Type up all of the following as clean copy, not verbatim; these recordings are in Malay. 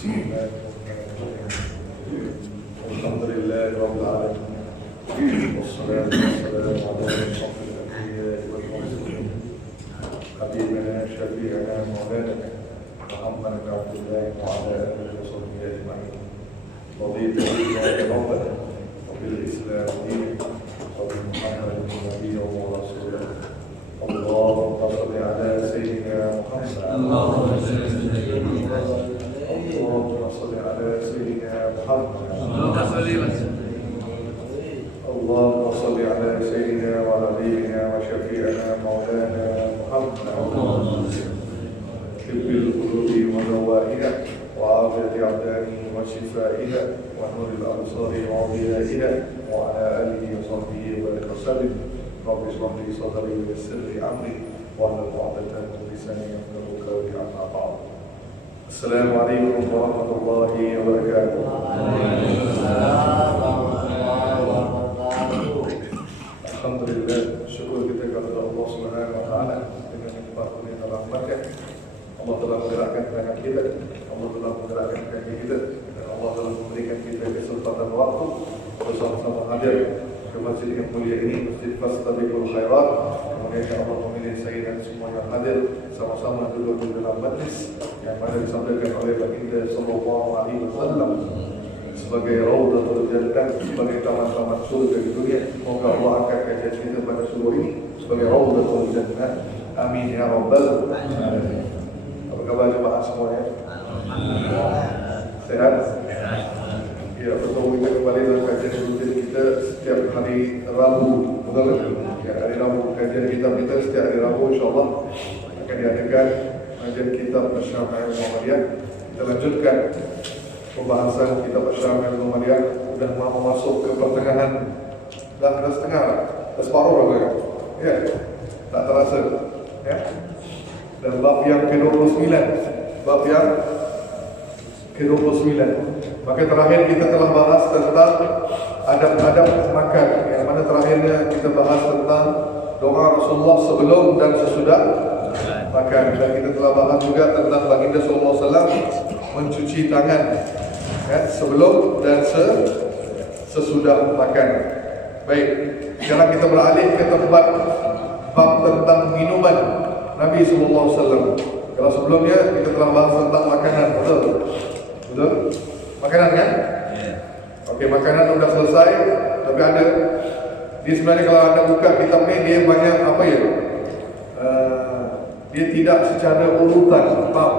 Bismillahirrahmanirrahim. Alhamdulillahi rabbil alamin. Wassalatu wassalamu ala asyrafil anbiya'i wal mursalin. Habibina syafi'ina maulana Muhammad bin Abdullah wa ala alihi wa sahbihi ajma'in. Raditu billahi rabban wa bil islam dinan wa bi Muhammadin nabiyyan wa rasulan. Allahumma shalli ala sayyidina Muhammad. Allahumma salli ala sayyidina Muhammad. اللهم صل على سيدنا محمد. اللهم صل على سيدنا ونبينا وشفيعنا مولانا محمد. طب القلوب ودوائها وعافية أبدانه وشفائها ونور الأبصار وضيائها وعلى آله وصحبه وسلم. رب اشرح لي صدري ويسر لي أمري واحلل عقدة من لساني يفقهوا قولي. أما بعد. Assalamualaikum warahmatullahi wabarakatuh. Alhamdulillah, syukur kita kepada Allah Subhanahu wa taala dengan limpah kurnia rahmatnya. Allah telah menggerakkan tangan kita, Allah telah menggerakkan kaki kita, dan Allah telah memberikan kita kesempatan waktu bersama-sama hadir ke masjid yang mulia ini, Masjid Fastabiqul Khairat. Kemudian Allah memilih saya dan semua yang hadir sama-sama duduk di dalam majlis yang mana disampaikan oleh baginda sallallahu alaihi wasallam sebagai Raudhatul Jannah, sebagai taman-taman surga di dunia. Semoga Allah angkat kajian kita pada subuh ini sebagai Raudhatul Jannah. Amin ya rabbal alamin. Apa kabar jemaah semuanya? Sehat? Ya, bertemu kita kembali dalam kajian rutin kita setiap hari Rabu. Betul? Ya, hari Rabu kajian kitab kita setiap hari Rabu insyaAllah akan diadakan kajian kitab Asy-Syama'il Muhammadiyah. Kita lanjutkan pembahasan kitab Asy-Syama'il Muhammadiyah. Sudah mau masuk ke pertengahan. Dah setengah lah. Dah separuh lah ya. Ya, tak terasa. Ya. Dan bab yang ke-29. Bab yang ke-29. Maka terakhir kita telah bahas tentang adab-adab makan. Yang mana terakhirnya kita bahas tentang doa Rasulullah sebelum dan sesudah makan. Dan kita telah bahas juga tentang baginda sallallahu alaihi wasallam mencuci tangan ya, sebelum dan sesudah makan. Baik, sekarang kita beralih ke tempat bab tentang minuman Nabi sallallahu alaihi wasallam. Kalau sebelumnya kita telah bahas tentang makanan, betul? Betul? Makanan kan? Okey, makanan sudah selesai. Tapi ada, dia sebenarnya kalau anda buka kitab ni, dia banyak apa ya? Dia tidak secara urutan bab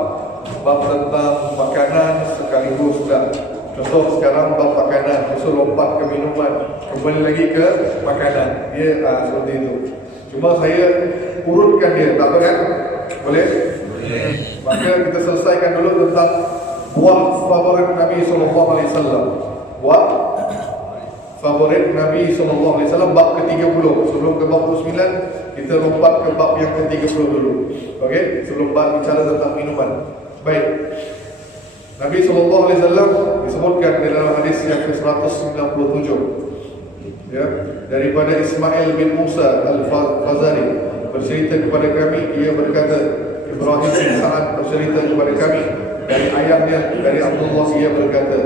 tentang makanan sekaligus sudah. Contoh sekarang bab makanan, besok lompat ke minuman, kembali lagi ke makanan. Dia seperti itu. Cuma saya urutkan dia, tak apa kan? Boleh? Maka kita selesaikan dulu tentang buah favorit Nabi sallallahu alaihi wasallam. Buah favorit Nabi sallallahu alaihi wasallam bab ke-30. Sebelum ke bab 29, kita lompat ke bab yang ke-30 dulu. Okey, sebelum bab bicara tentang minuman. Baik. Nabi sallallahu alaihi wasallam disebutkan dalam hadis yang ke-197. Ya, daripada Ismail bin Musa Al-Fazari bercerita kepada kami, ia berkata, Ibrahim bin Sa'ad bercerita kepada kami dari ayahnya, dari Abdullah, ia berkata,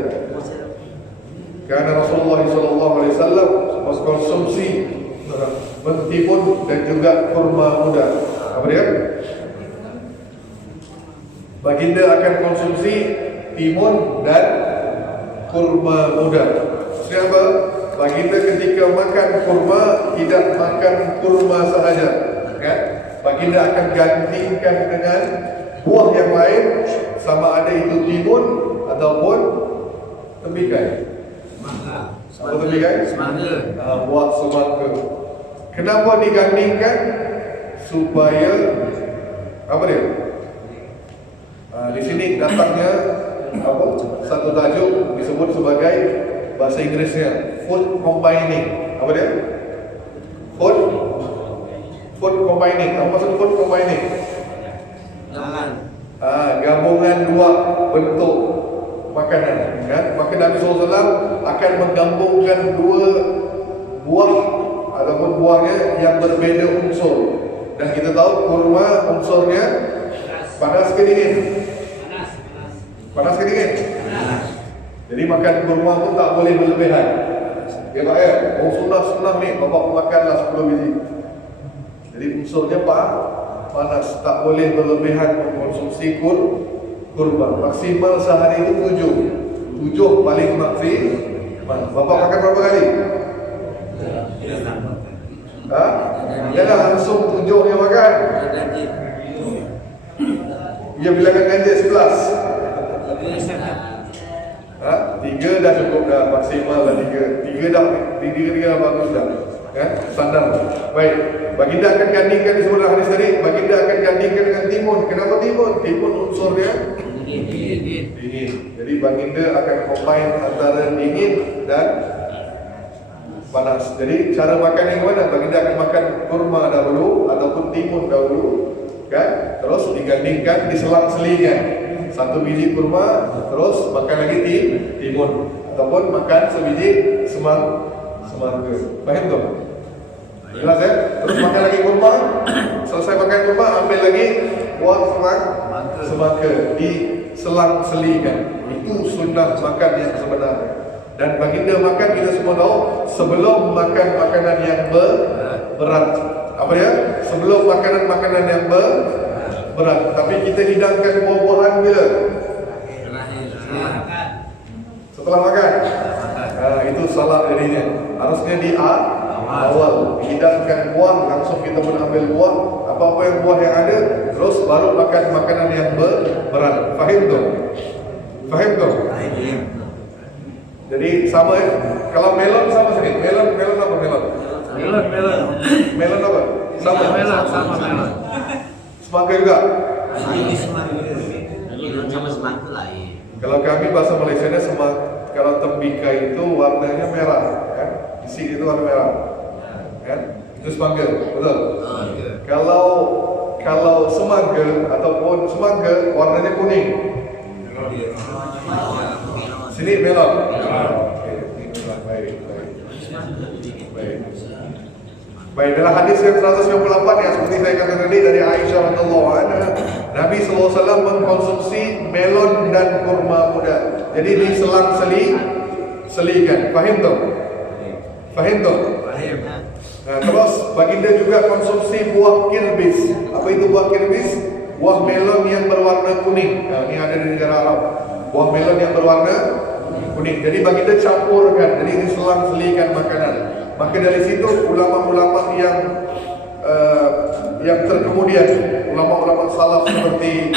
karena Rasulullah SAW mengkonsumsi mentimun dan juga kurma muda. Apa dia? Baginda akan konsumsi timun dan kurma muda. Siapa? Baginda ketika makan kurma tidak makan kurma sahaja, kan? Baginda akan gantikan dengan buah yang lain, sama ada itu timun ataupun tembikai. Apa tembikai? Semangka. Buah semangka. Kenapa digandingkan? Supaya apa dia? Di sini datangnya apa? Satu tajuk disebut sebagai bahasa Inggerisnya food combining. Apa dia? Food combining. Apa maksud food combining? Gabungan dua bentuk makanan, kan? Maka Nabi SAW akan menggabungkan dua buah ataupun buahnya yang berbeza unsur. Dan kita tahu kurma unsurnya panas ke dingin? Panas ke dingin? Jadi makan kurma pun tak boleh berlebihan. Ya Pak ya, oh sunnah ni, bapak makanlah 10 biji. Jadi unsurnya panas, tak boleh berlebihan mengkonsumsi kurma. Maksimal sehari itu 7 paling maksimal. Bapak makan berapa kali? Jangan langsung 7 yang makan. Dia bilangan ganjil 11. 3 dah cukup dah, maksimal dah 3 dah, 3 dah bagus dah. Standar. Baik, baginda akan gandingkan di sebelah hadis tadi, baginda akan gandingkan dengan timun. Kenapa timun? Timun unsurnya dingin. Jadi baginda akan combine antara dingin dan panas. Jadi cara makan yang mana? Baginda akan makan kurma dahulu ataupun timun dahulu, kan? Terus digandingkan, diselang-selingkan. 1 biji kurma, terus makan lagi timun, ataupun makan sebiji semangka. Faham tu? Jelas ya? Terus makan lagi kurma, selesai makan kurma, ambil lagi buah semangka, diselang-selingkan. Itu sunnah makan yang sebenarnya. Dan baginda makan, kita semua tahu, sebelum makan makanan yang berat. Apa ya? Sebelum makanan yang berat. Tapi kita hidangkan buah-buahan bila? Setelah makan. Itu salah darinya. Harusnya di awal hidangkan buah, langsung kita pun ambil buah, apa-apa yang buah yang ada, terus baru makan makanan yang berat. Faham tu? Jadi sama ya. Kalau melon sama sini. Melon apa melon? Melon apa? Sama melon. Semangka juga. Sama semangka lain. Kalau kami bahasa Malaysianya kalau tembika itu warnanya merah, kan? Isi itu warna merah, kan? Itu semangka, betul? Kalau semangka ataupun semangka warnanya kuning. Sini melon. Baik, dalam hadis yang 198 yang seperti saya katakan tadi dari Aisyah radhiyallahu anha, Nabi sallallahu alaihi wasallam mengkonsumsi melon dan kurma muda. Jadi diselang-selingkan. Faham tu? Nah, terus baginda juga konsumsi buah kirbis. Apa itu buah kirbis? Buah melon yang berwarna kuning. Nah, ini ada di negara Arab. Buah melon yang berwarna kuning. Jadi baginda campurkan. Jadi diselang-selingkan makanan. Maka dari situ ulama-ulama yang terkemudian, ulama-ulama salaf seperti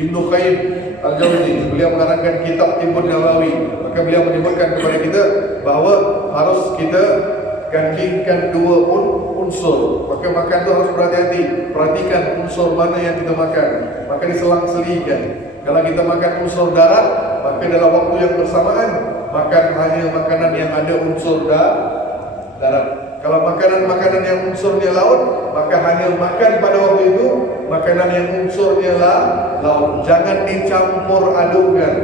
Ibnu Qayyim Al-Jauzi, beliau mengarangkan kitab Tibbun Nabawi. Maka beliau menyebutkan kepada kita bahawa harus kita gandingkan 2 unsur. Maka makan itu harus berhati-hati, perhatikan unsur mana yang kita makan. Maka diselang-selingkan. Kalau kita makan unsur darat, maka dalam waktu yang bersamaan makan hanya makanan yang ada unsur darat. Kalau makanan-makanan yang unsurnya laut, maka hanya makan pada waktu itu makanan yang unsurnya laut. Jangan dicampur adukkan.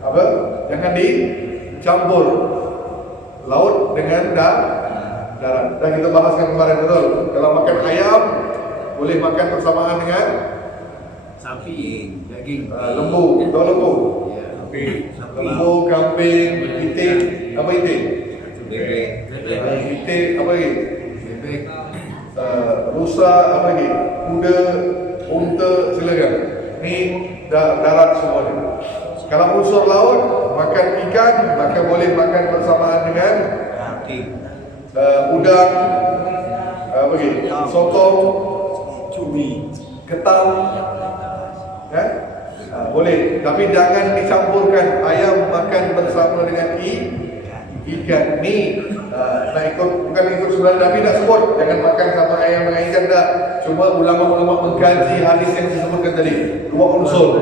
Apa? Jangan dicampur laut dengan darat. Dan kita bahaskan kemarin, betul. Kalau makan ayam, boleh makan bersamaan dengan Sapi, daging, lembu. Tahu lembu? Lembu, kambing, itik. Apa itik? Itik apa lagi? Rusa apa lagi? Kuda, unta, silakan. Ni darat semuanya. Kalau unsur laut, makan ikan, maka boleh makan bersamaan dengan udang, apa lagi? Sotong, cumi, ketam, kan? Boleh. Tapi jangan dicampurkan ayam makan bersama dengan ikan. Ni nak ikut, bukan ikut sunnah Nabi nak sebut jangan makan sama ayam dengan ikan, tak. Cuma ulama-ulama mengkaji hadis yang disebutkan tadi, 2 unsur.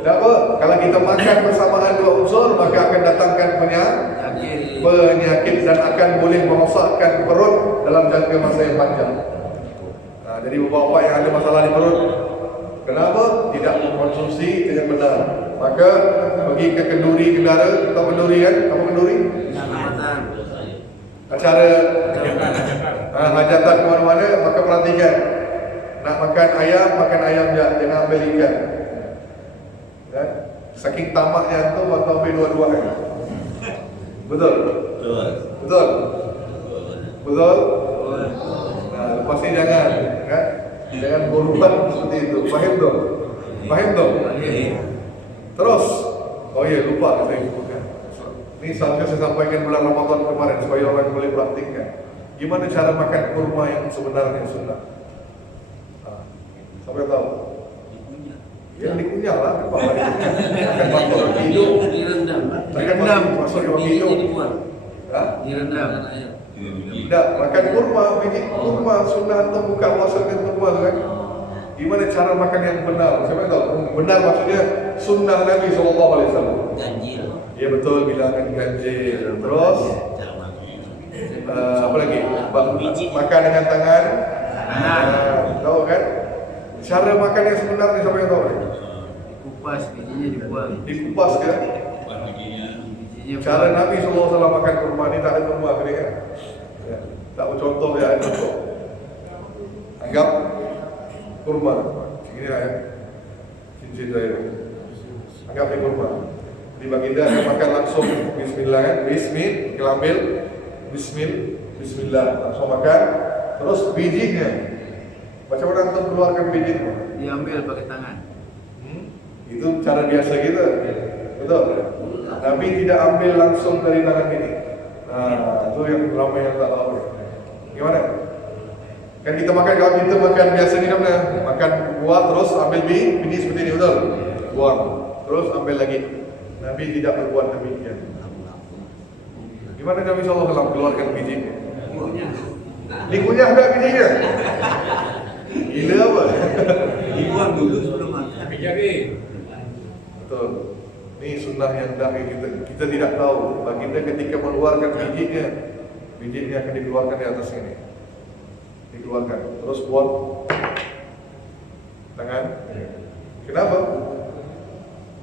Tak apa, kalau kita makan bersamaan 2 unsur, maka akan datangkan penyakit dan akan boleh merosakkan perut dalam jangka masa yang panjang. Jadi bapak-bapak yang ada masalah di perut, kenapa tidak mengkonsumsi dengan benar, maka pergi ke kenduri kendara. Tahu kenduri kan? Apa kenduri? Acara hajatan ke mana-mana, maka perhatikan. Nak makan ayam je, jangan ambil ikan. Saking tamaknya antum atau ambil dua-duanya? Betul? Betul? Betul? Nah, lepas ini jangan, kan? Jangan berubah seperti itu. Faham dong? Faham dong? Terus, oh iya lupa saya sebutkan. Ini seharusnya saya sampaikan bulan Ramadan kemarin supaya orang boleh praktikkan. Gimana cara makan kurma yang sebenarnya sunnah? Sampai tahu? Ya dikunyah lah, apa lagi? Makan bakso roti hidung. Direndam. Makan bakso roti hidung. Hah? Direndam. Tidak, makan kurma, biji kurma sunnah untuk buka puasa dengan kurma tu kan? Gimana cara makan yang benar? Siapa tahu? Benar maksudnya sunnah Nabi SAW. Ganjil. Ya betul, bilangan ganjil. Terus apa lagi? Makan dengan tangan. Tahu kan? Cara makan yang sebenarnya siapa yang tahu? Kupas, bijinya dibuang. Dikupas ke? Bijinya Cara Nabi SAW makan kurma ni tak ada kurma ke dia? Ya. Tak bercontoh ya, ada contoh. Anggap kurma. Begini lah ya. Cincin saya. Anggap ni kurma. Di baginda akan makan langsung. Bismillah kan? Bismillah. Kita ambil. Bismillah. Langsung makan. Terus bijinya. Macam mana antum keluarkan bijinya? diambil pakai tangan. Itu cara biasa kita. Betul? Nabi tidak ambil langsung dari tangan ini. Nah, itu yang ramai yang tak tahu. Gimana? Kan kita makan, kalau kita makan biasa ni namanya makan buah terus ambil biji seperti ini, betul? Buang, terus ambil lagi. Nabi tidak berbuat demikian. Gimana Nabi SAW keluarkan bijinya? Dikunyah tak bijinya? Gila apa? Dibuang dulu sebelum makan. Betul. Ini sunnah yang dahil kita tidak tahu. Baginda ketika mengeluarkan bijinya akan dikeluarkan di atas ini. Dikeluarkan. Terus buang tangan. Kenapa?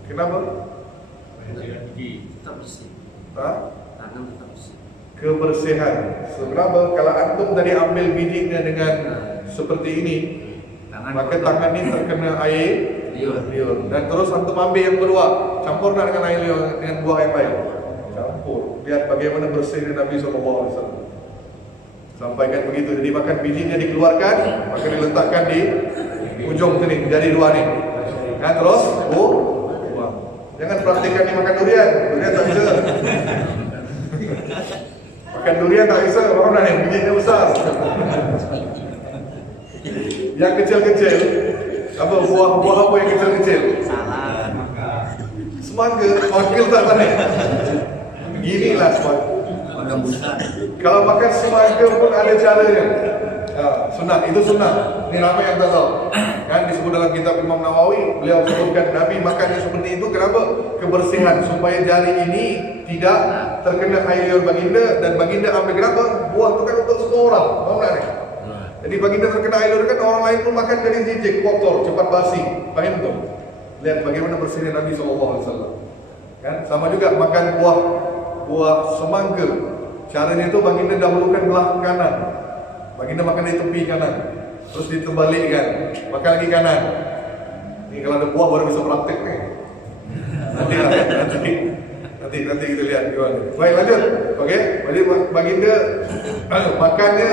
Kenapa? Tetap bersih. Hah? Tangan tetap bersih. Kebersihan. Sebab kalau antum tadi ambil bijinya dengan seperti ini, maka tangan ini terkena air liur. Dan terus antum ambil yang kedua, campur dengan air liur dengan buah yang lain. Campur. Lihat bagaimana bersihnya Nabi SAW. Sampaikan begitu. Jadi makan bijinya dikeluarkan, maka diletakkan di ujung sini, jadi dua ni. Nah, terus buang. Jangan praktikkan ni makan durian. Durian tak bisa. Makan durian tak bisa, orang nak yang bijinya besar. Yang kecil-kecil, apa buah-buah apa yang kecil-kecil? Salah. Semangka, wakil tak tahu. Beginilah semangka. Makan busa. Kalau makan semangka pun ada caranya. Sunnah, itu sunnah. Ini ramai yang tak tahu. Kan disebut dalam kitab Imam Nawawi, beliau sebutkan Nabi makannya seperti itu. Kenapa? Kebersihan, supaya jari ini tidak terkena air liur baginda. Dan baginda ambil kenapa? Buah itu kan untuk semua orang. Tahu tak ni? Jadi baginda terkena air liur kan, orang lain pun makan dari jijik, kotor, cepat basi. Faham tu? Lihat bagaimana bersihnya Nabi SAW. Kan? Sama juga makan buah semangka. Caranya itu baginda dahulukan belah kanan. Baginda makan di tepi kanan, terus diterbalikkan, makan lagi kanan. Ini kalau ada buah baru bisa praktik nih. Nanti kita lihat gimana. Baik, lanjut. Okey. Jadi baginda makannya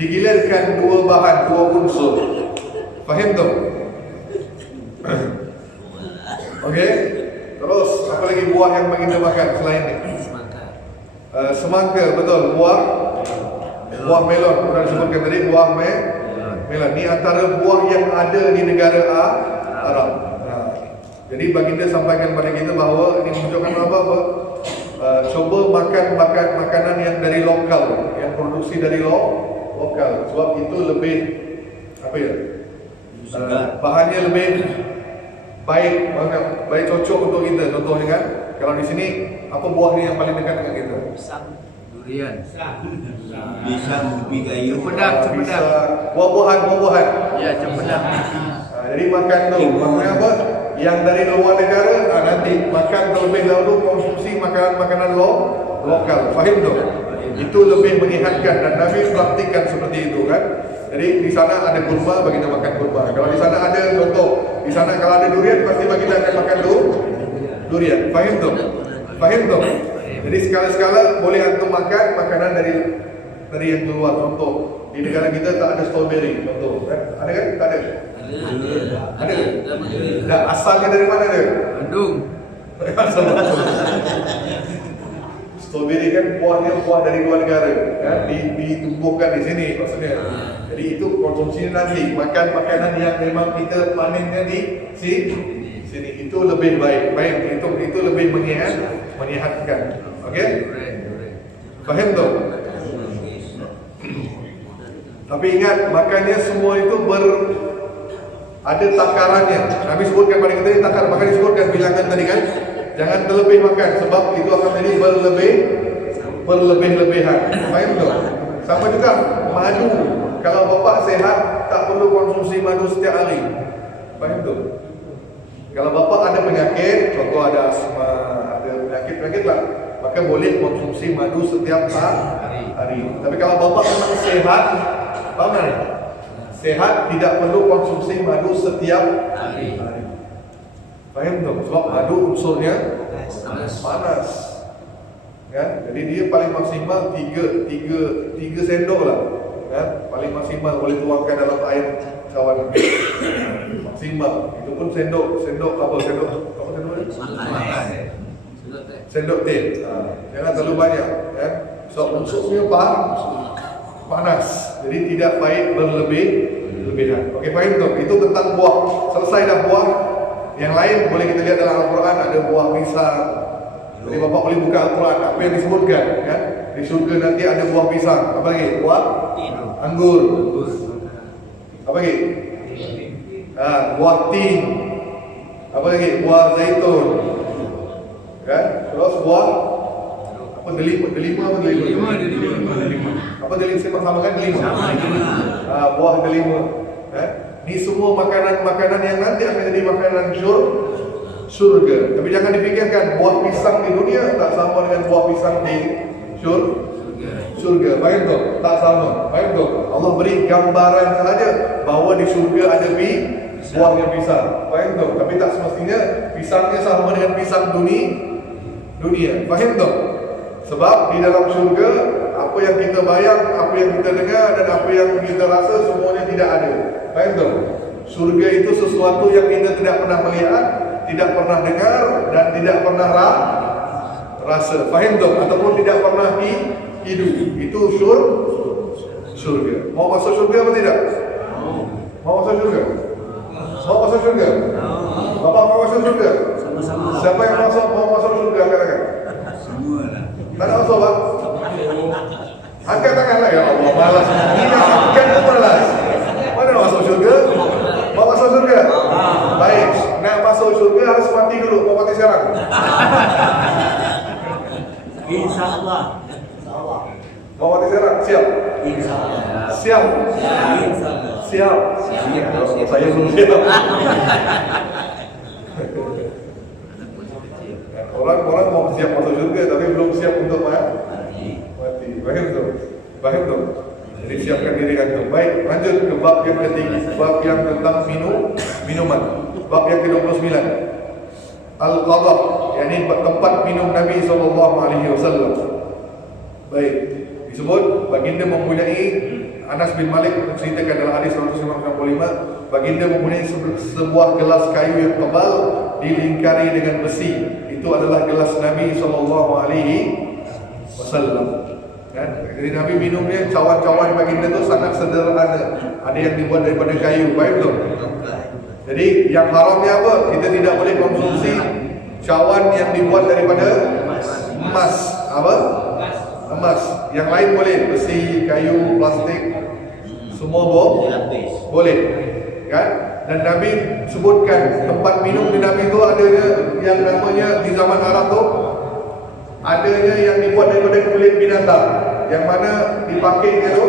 digilirkan dua bahan, dua unsur. Faham tu? Okey. Terus apa lagi buah yang baginda makan selain ini? Semangka, betul. Buah melon, sudah disebutkan tadi buah melon. Ini antara buah yang ada di negara Arab. Jadi baginda sampaikan kepada kita bahawa ini menunjukkan apa? Cuba makan makanan yang dari lokal, yang produksi dari lokal. Sebab itu lebih apa ya? Bahannya lebih baik cocok untuk kita. Contohnya kan, kalau di sini apa buahnya yang paling dekat dengan kita? Durian. Bisa ubi kayu. Cempedak. Buah-buahan. Ya, cempedak. Jadi makan tu, maknanya apa? Yang dari luar negara, nanti makan terlebih dahulu konsumsi makanan lokal. Faham tu? Itu lebih menyehatkan dan Nabi praktikkan seperti itu kan. Jadi di sana ada kurma, baginda makan kurma. Kalau di sana ada contoh, di sana kalau ada durian pasti kita akan makan durian. Faham tu? Faham tu? Jadi sekala-sekala boleh antum makan makanan dari yang keluar. Contoh, di negara kita tak ada strawberry, contoh kan? Ada kan? Tak ada. Ada. Dah asalnya dari mana dia? Bandung. Asal. Strawberry kan buahnya buah dari luar negara, kan? Ditumbuhkan di sini maksudnya. Jadi itu konsumsinya nanti, makan makanan yang memang kita panennya di sini itu lebih baik. Baik, itu lebih menyehatkan. Okey? Faham tu? Tapi ingat, makannya semua itu ada takarannya. Nabi sebutkan pada kita ini takar, maka disebutkan bilangan tadi kan. Jangan terlebih makan sebab itu akan jadi berlebih-lebihan. Faham tu? Sama juga madu. Kalau bapa sehat tak perlu konsumsi madu setiap hari. Faham tu? Kalau bapa ada penyakit, contoh ada asma, ada penyakit lah, maka boleh konsumsi madu setiap hari. Tapi kalau bapa memang sehat, faham tak? Sehat tidak perlu konsumsi madu setiap hari. Faham tu? Sebab madu unsurnya panas. Kan? Jadi dia paling maksimal 3 sendok lah. Kan? Paling maksimal boleh tuangkan dalam air cawan. Maksimal. Itu pun sendok apa sendok ni? Sendok teh. Jangan terlalu banyak, kan? Sebab unsurnya panas. Jadi tidak baik berlebihan. Okey, faham tu? Itu tentang buah. Selesai dah buah. Yang lain boleh kita lihat dalam Al-Quran, ada buah pisang. Jadi bapak boleh buka Al-Quran, apa yang disebutkan, kan? Di syurga nanti ada buah pisang. Apa lagi? Buah anggur. Apa lagi? Buah tin. Apa lagi? Buah zaitun. Kan? Terus buah apa? Delima apa delima? Apa delima? Sama kan delima? Buah delima. Kan? Ini semua makanan-makanan yang nanti akan jadi makanan surga. Tapi jangan dipikirkan buah pisang di dunia tak sama dengan buah pisang di surga. Baik tu? Tak sama. Baik tu? Allah beri gambaran saja bahawa di surga ada buahnya pisang. Baik tu? Tapi tak semestinya pisangnya sama dengan pisang dunia. Faham tu? Sebab di dalam surga apa yang kita bayang, apa yang kita dengar dan apa yang kita rasa semuanya tidak ada. Faham tu? Surga itu sesuatu yang kita tidak pernah melihat, tidak pernah dengar dan tidak pernah rasa. Faham tu? Ataupun tidak pernah hidup. Itu surga. Mau masuk surga apa tidak? Mau masuk surga? Mau masuk surga? Bapak mau masuk surga? Siapa yang mau masuk surga? Katakan. Tak nak masuk, Pak? Angkat tanganlah, ya Allah, malas. Ini angkat malas. Mana nak masuk syurga? Mau masuk syurga? Baik, nak masuk syurga harus mati dulu. Mau mati sekarang? InsyaAllah. Mau mati sekarang? Siap? InsyaAllah. Siap? Siap? Saya belum siap. Orang mau siap masuk syurga tapi belum siap untuk mati. Faham tu? Faham tu? Jadi siapkan diri antum. Baik, lanjut ke bab yang ketiga, bab yang tentang minuman. Bab yang ke-29. Al-Qadah, yakni tempat minum Nabi SAW. Baik, disebut baginda mempunyai, Anas bin Malik menceritakan dalam hadis 195, baginda mempunyai sebuah gelas kayu yang tebal dilingkari dengan besi. Itu adalah gelas Nabi SAW. Kan? Jadi Nabi minumnya, cawan-cawan baginda itu sangat sederhana. Ada yang dibuat daripada kayu. Baik belum? Jadi yang haramnya apa? Kita tidak boleh konsumsi cawan yang dibuat daripada emas. Apa? Emas. Yang lain boleh, besi, kayu, plastik, semua boleh. Kan? Dan Nabi sebutkan tempat minum di Nabi itu adanya yang namanya di zaman Arab tu, adanya yang dibuat daripada kulit binatang, yang mana dipakainya tu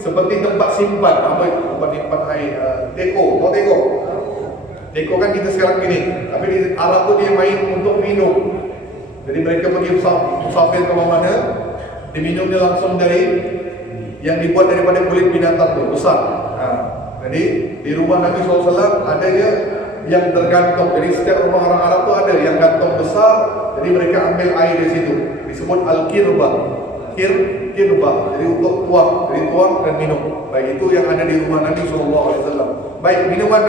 seperti tempat simpan. Apa itu? Tempat simpan air. Teko. Tahu teko? Teko kan kita sekarang gini, tapi di Arab tu dia main untuk minum. Jadi mereka pergi musafir ke mana, diminumnya langsung dari yang dibuat daripada kulit binatang tu, besar. Jadi di rumah Nabi SAW adanya yang tergantung. Jadi setiap rumah orang Arab tu ada yang gantung besar, jadi mereka ambil air dari situ. Disebut al-kirbah. Kirbah. Jadi untuk tuang, jadi tuang dan minum. Baik, itu yang ada di rumah Nabi SAW. Baik, minuman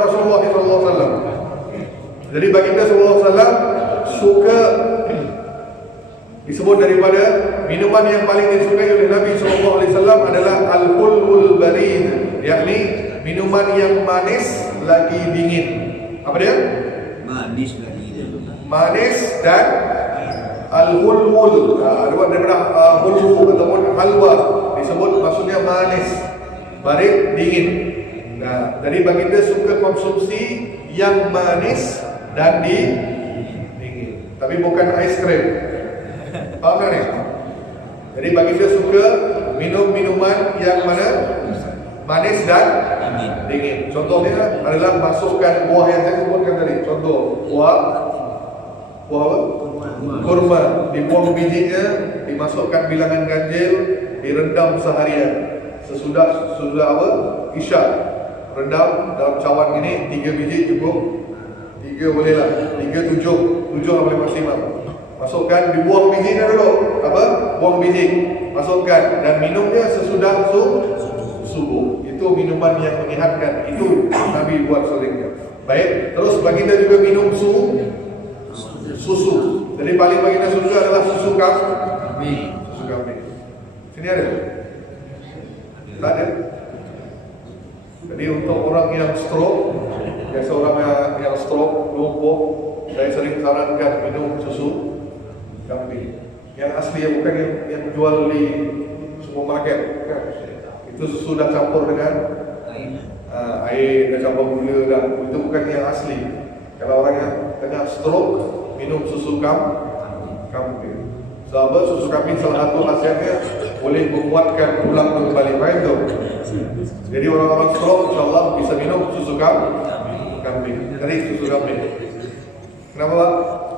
Rasulullah SAW. Jadi baginda SAW suka, disebut daripada minuman yang paling disukai oleh Nabi SAW adalah al-hulwul barid, yakni minuman yang manis lagi dingin. Apa dia? Manis lagi dia. Manis dan al-hulwul. Ada daripada hulwu ataupun halwa, disebut maksudnya manis, barid, dingin. Nah, jadi baginda suka konsumsi yang manis dan dingin. Tapi bukan ais krim. Faham tak ni? Jadi baginda suka minum minuman yang mana manis dan dingin. Contohnya adalah masukkan buah yang saya sebutkan tadi. Contoh buah apa? Kurma. Dibuang bijinya, dimasukkan bilangan ganjil, direndam seharian. Sesudah apa? Isyak, rendam dalam cawan ini 3 biji cukup. 3 boleh lah. 3, 7 lah boleh maksimum. Masukkan, dibuang bijinya dulu. Apa? Buang biji. Masukkan dan minumnya sesudah subuh. Itu minuman yang menyehatkan. Itu Nabi buat seringnya. Baik, terus baginda juga minum susu. Jadi paling baginda suka adalah susu kambing. Susu kambing. Sini ada? Tak ada. Jadi untuk orang yang stroke, biasa orang yang stroke, lumpuh, saya sering sarankan minum susu kambing. Yang asli ya, bukan yang jual di supermarket, bukan. Itu susu dah campur dengan air, dah campur gula dah. Itu bukan yang asli. Kalau orang yang kena stroke, minum susu kambing. Sebab susu kambing salah satu khasiatnya boleh menguatkan tulang kembali. Baik tu. Jadi orang-orang stroke insyaAllah bisa minum susu kambing. Dari susu kambing. Kenapa Pak?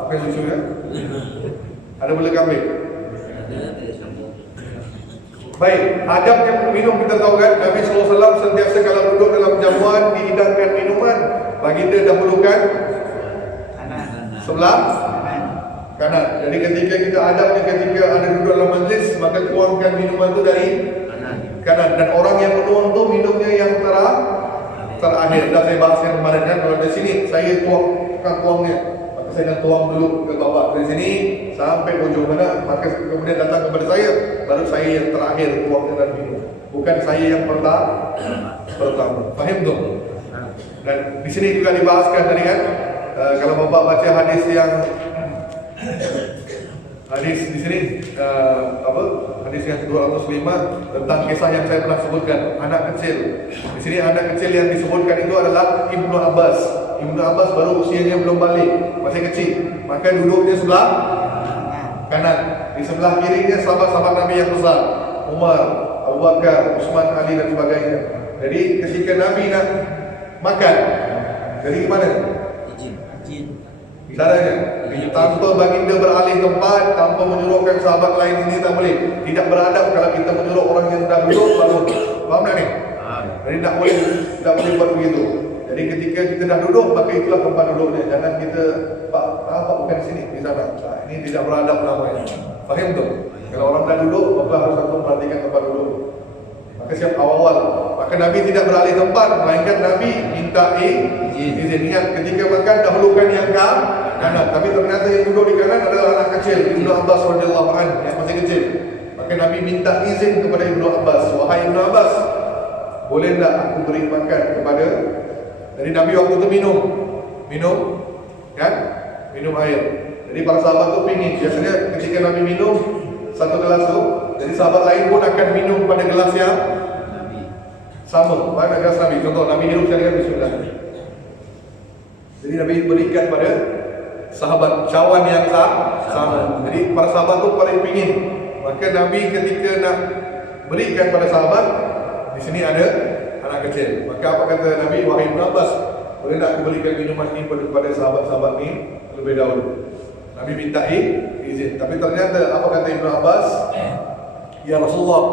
Apa yang susunya? Ada boleh kambing? Baik, adab yang minum kita tahu kan, Nabi SAW sentiasa kalau duduk dalam jamuan dihidangkan minuman, baginda dahulukan sebelah kanan. Jadi ketika kita adabnya ketika ada duduk dalam majlis, maka tuangkan minuman itu dari kanan. Dan orang yang menuang tu minumnya yang terakhir. Dah saya bahas yang kemarin kan, kalau di sini saya tuangnya, maka saya nak tuang dulu ke bawah dari sini sampai ujung mana, maka kemudian datang kepada saya, baru saya yang terakhir tuangnya dan minum. Bukan saya yang pertama. Faham tu? Dan di sini juga dibahaskan tadi kan, kalau bapak baca hadis di sini hadis yang ke-205 tentang kisah yang saya pernah sebutkan, anak kecil. Di sini anak kecil yang disebutkan itu adalah Ibnu Abbas. Ibnu Abbas baru usianya belum balik, masih kecil. Maka duduknya sebelah kanan. Di sebelah kirinya sahabat-sahabat Nabi yang besar, Umar, Abu Bakar, Utsman, Ali dan sebagainya. Jadi ketika Nabi nak makan, jadi gimana? Caranya, tanpa baginda beralih tempat, tanpa menyuruhkan sahabat lain, ini tak boleh. Tidak beradab kalau kita menyuruh orang yang dah duduk bangun. Faham tak ni? Jadi tak boleh buat begitu. Jadi ketika kita dah duduk, maka itulah tempat duduknya. Jangan kita, Pak bukan di sini, di sana. Ini tidak beradab namanya. Faham tu? Kalau orang dah duduk, maka harus satu perhatikan tempat duduk. Maka siap awal-awal. Maka Nabi tidak beralih tempat, melainkan Nabi minta izin. Ingat, ketika makan dahulukan yang kanan. Tapi ternyata yang duduk di kanan adalah anak kecil, Ibnu Abbas radhiyallahu anhu, yang masih kecil. Maka Nabi minta izin kepada Ibnu Abbas, wahai Ibnu Abbas, boleh tak aku beri makan kepada? Jadi Nabi waktu itu minum kan? Minum air. Jadi para sahabat tu pingin, biasanya ketika Nabi minum satu gelas tu, jadi sahabat lain pun akan minum pada gelas yang sama. Mana gelas Nabi? Contoh Nabi hidup sekali kan bismillah. Jadi Nabi berikan pada sahabat cawan yang sama. Jadi para sahabat tu paling pingin. Maka Nabi ketika nak berikan pada sahabat, di sini ada anak kecil. Maka apa kata Nabi? Wahai Ibnu Abbas, boleh tak aku berikan minuman ini kepada sahabat-sahabat ini lebih dahulu? Nabi minta izin. Tapi ternyata apa kata Ibnu Abbas? Ya Rasulullah,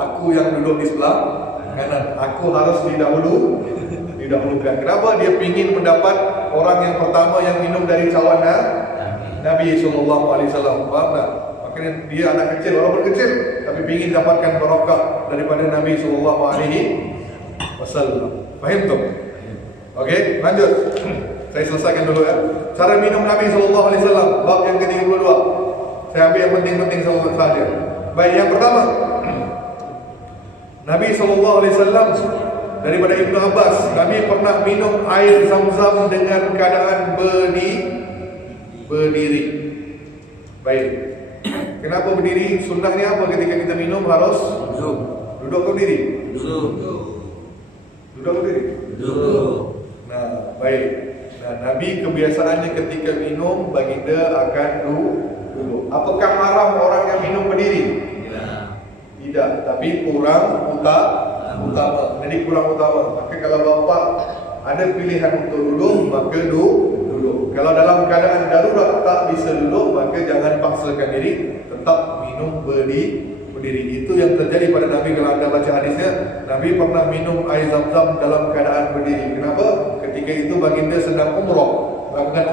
aku yang duduk di sebelah kanan, aku harus didahului didahulukan. Kenapa? Dia ingin mendapat orang yang pertama yang minum dari cawan Nabi SAW. Faham tak? Makanya dia anak kecil, walaupun kecil, tapi ingin dapatkan barakah daripada Nabi SAW. Faham tu? Okey, lanjut. Saya selesaikan dulu ya. Cara minum Nabi SAW, bab yang ke-32. Saya ambil yang penting-penting saja. Baik, yang pertama, Nabi SAW daripada Ibnu Abbas, Nabi pernah minum air Zam-Zam dengan keadaan berdiri. Baik. Kenapa berdiri? Sunnahnya apa ketika kita minum harus duduk ke berdiri? Duduk ke berdiri? Nah, baik. Nah, Nabi kebiasaannya ketika minum baginda akan duduk. Apakah haram orang yang minum berdiri? Tidak, tapi kurang utama. Jadi kurang utama. Maka kalau bapa ada pilihan untuk duduk, maka duduk. Kalau dalam keadaan darurat tak bisa duduk, maka jangan paksakan diri, tetap minum berdiri. Itu yang terjadi pada Nabi. Kalau anda baca hadisnya, Nabi pernah minum air Zam-Zam dalam keadaan berdiri. Kenapa? Ketika itu baginda sedang umrah, melakukan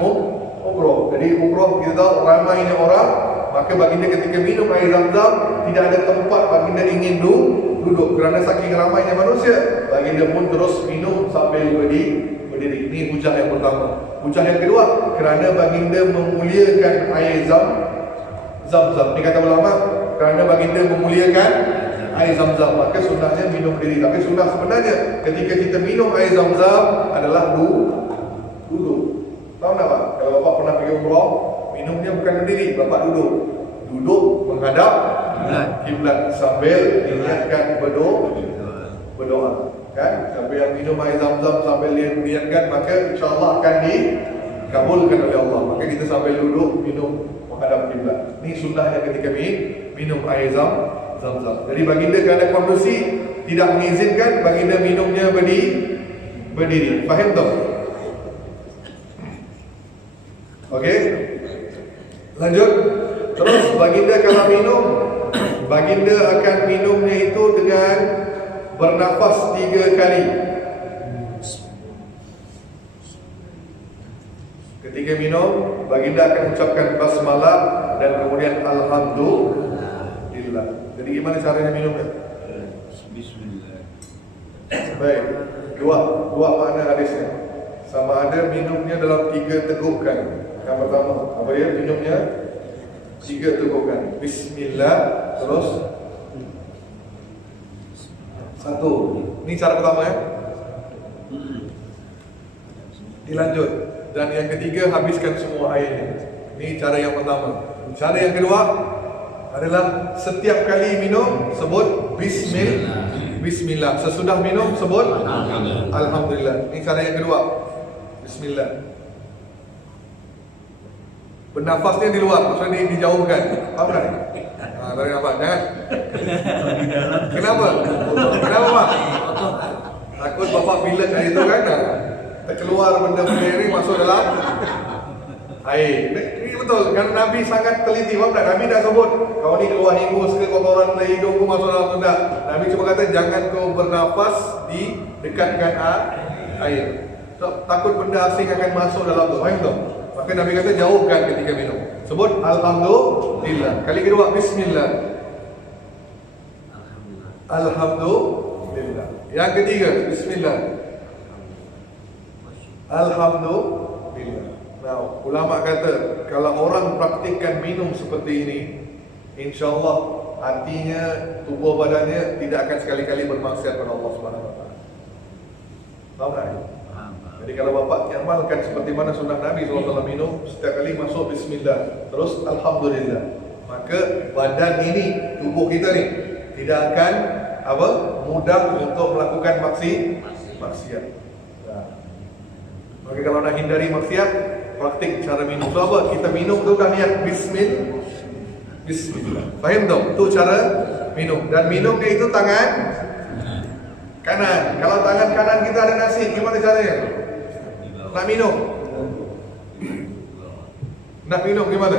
umrah. Jadi umrah kita tahu ramainya orang, maka baginda ketika minum air Zam-Zam tidak ada tempat baginda ingin duduk kerana saking ramainya manusia. Baginda pun terus minum sambil berdiri. Ini hujah yang pertama. Hujah yang kedua, kerana baginda memuliakan air Zam-Zam. Ini kata ulama, kerana baginda memuliakan air Zam-Zam, maka sunnahnya minum berdiri. Tapi sunnah sebenarnya ketika kita minum air Zam-Zam adalah duduk. Tahu tak Pak? Kalau Bapak pernah pergi umrah, minumnya bukan berdiri, Bapak duduk. Duduk menghadap kiblat sambil niatkan berdoa. Kan? Sampai yang minum air Zam-Zam sambil dia niatkan, maka insya-Allah akan dikabulkan oleh Allah. Maka kita sambil duduk minum menghadap kiblat. Ini sunnahnya ketika minum air Zam-Zam. Jadi baginda kerana kondisi tidak mengizinkan, baginda minumnya berdiri. Faham tak? Okey. Lanjut. Terus baginda kalau minum, baginda akan minumnya itu dengan bernafas 3 kali. Ketika minum, baginda akan ucapkan basmalah dan kemudian alhamdulillah. Jadi gimana caranya minumnya? Bismillah. Baik. Dua makna hadisnya. Sama ada minumnya dalam 3 tegukan. Yang pertama, apa dia? Minumnya 3 tegukan. Bismillah, terus 1. Ini cara pertama ya. Dilanjut. Dan yang ketiga, habiskan semua airnya. Ini cara yang pertama. Cara yang kedua adalah setiap kali minum sebut Bismillah. Sesudah minum sebut Alhamdulillah. Ini cara yang kedua. Bismillah. Bernafasnya di luar, maksudnya dijauhkan. Faham tak? Tarik nafas, jangan. Kenapa? Kenapa Pak? Takut Bapak pilek dari itu kan? Terkeluar benda-benda ini masuk dalam air. Ini betul, kan Nabi sangat teliti. Faham tak? Nabi dah sebut, kau ni keluar hingus ke kotoran dari hidungku masuk dalam benda. Nabi cuma kata, jangan kau bernafas di dekatkan air. So, takut benda asing akan masuk dalam tu. Faham tak? Maka Nabi kata jauhkan ketika minum. Sebut Alhamdulillah. Kali kedua Bismillah. Alhamdulillah. Yang ketiga Bismillah. Alhamdulillah. Nah, ulama kata kalau orang praktikkan minum seperti ini, insya-Allah hatinya, tubuh badannya tidak akan sekali-kali bermaksiat kepada Allah Subhanahu wa taala. Tahu tak? Jadi kalau Bapak amalkan seperti mana sunnah Nabi SAW minum, setiap kali masuk Bismillah, terus Alhamdulillah, maka badan ini, tubuh kita ni tidak akan mudah untuk melakukan maksiat. Nah, maka kalau nak hindari maksiat, praktik cara minum. So apa? Kita minum tu dah niat Bismillah. Faham tak? Tu cara minum. Dan minumnya itu tangan kanan. Kalau tangan kanan kita ada nasi, gimana caranya? Nak minum gimana?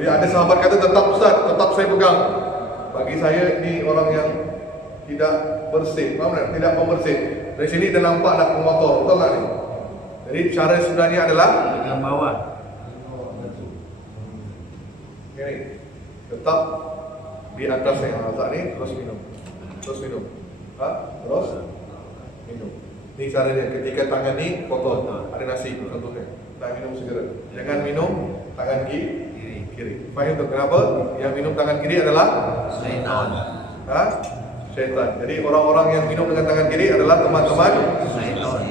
Ya, ada sahabat kata tetap Ustaz, tetap saya pegang. Bagi saya ini orang yang tidak bersih, faham tak? Tidak membersih. Dari sini dah nampak dah motor, betul tak ni? Jadi cara sebenarnya adalah Pegang bawah. ini, tetap di atas yang letak ni, terus minum. Terus minum. Terus minum. Ini caranya, ketika tangan ni kotor, ada nasi contohnya. Tak minum segera. Jangan minum tangan kiri. Faham tu kenapa? Yang minum tangan kiri adalah Syaitan. Syaitan. Jadi orang-orang yang minum dengan tangan kiri adalah teman-teman Syaitan.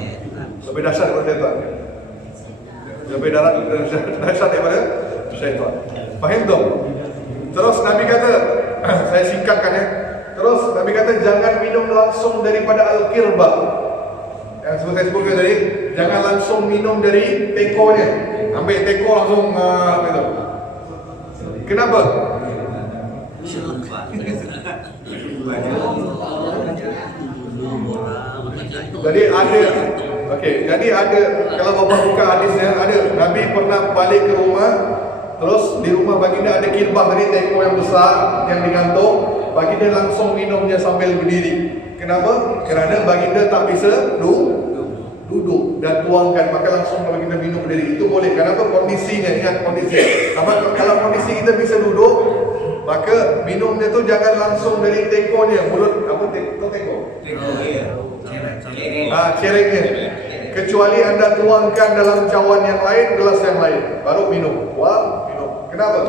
lebih dahsyat daripada syaitan. Lebih dahsyat daripada syaitan. Faham tu? Terus Nabi kata, saya singkatkan ya. Terus Nabi kata jangan minum langsung daripada al-kirbah. Yang seperti saya sebutkan tadi, jangan langsung minum dari tekonya. Ambil teko langsung gitu. Kenapa? Jadi ada kalau bapak buka hadisnya ada Nabi pernah balik ke rumah, terus di rumah baginda ada kirbah tadi, teko yang besar yang digantung, baginda langsung minumnya sambil berdiri. Kenapa? Kerana baginda tak bisa duduk dan tuangkan, maka langsung baginda minum berdiri. Itu boleh. Kenapa? Kondisinya, ingat kondisi. Kalau kondisi kita bisa duduk, maka minumnya tu jangan langsung dari tekonya, mulut apa teko? Cereknya. Kecuali anda tuangkan dalam cawan yang lain, gelas yang lain, baru minum. Minum. Kenapa?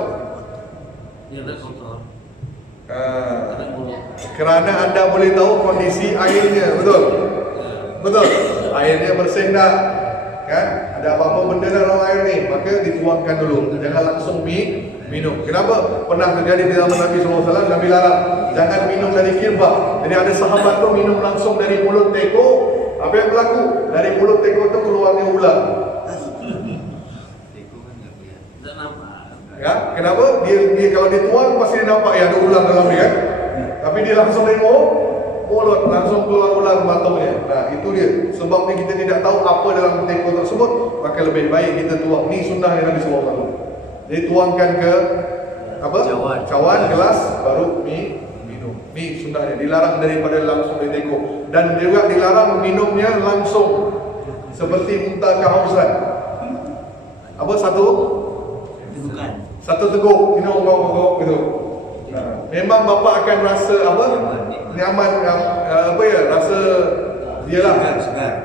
Kerana anda boleh tahu kondisi airnya, betul? Airnya bersih dah, kan? Ada apa-apa benda dalam air ni, maka dituangkan dulu. Jangan langsung minum. Kenapa? Pernah terjadi di zaman Nabi SAW, Nabi larang jangan minum dari kirbah. Jadi ada sahabat tu minum langsung dari mulut teko. Apa yang berlaku? Dari mulut teko tu keluarnya ular. Ya, kenapa? Dia kalau dituang pasti dia nampak ya ada ular dalam dia kan? Tapi dia langsung tengok mulut, langsung keluar ular matungnya. Nah, itu dia. Sebabnya kita tidak tahu apa dalam teko tersebut, maka lebih baik kita tuang. Ni sunnah Nabi SAW. Jadi tuangkan ke apa? Cawan, gelas, baru minum. Ni sunnahnya. Dilarang daripada langsung di teko. Dan juga dilarang minumnya langsung seperti muntah kehausan. Apa satu teguk minum kau gitu. Memang bapa akan rasa apa? Nyaman rasa dialah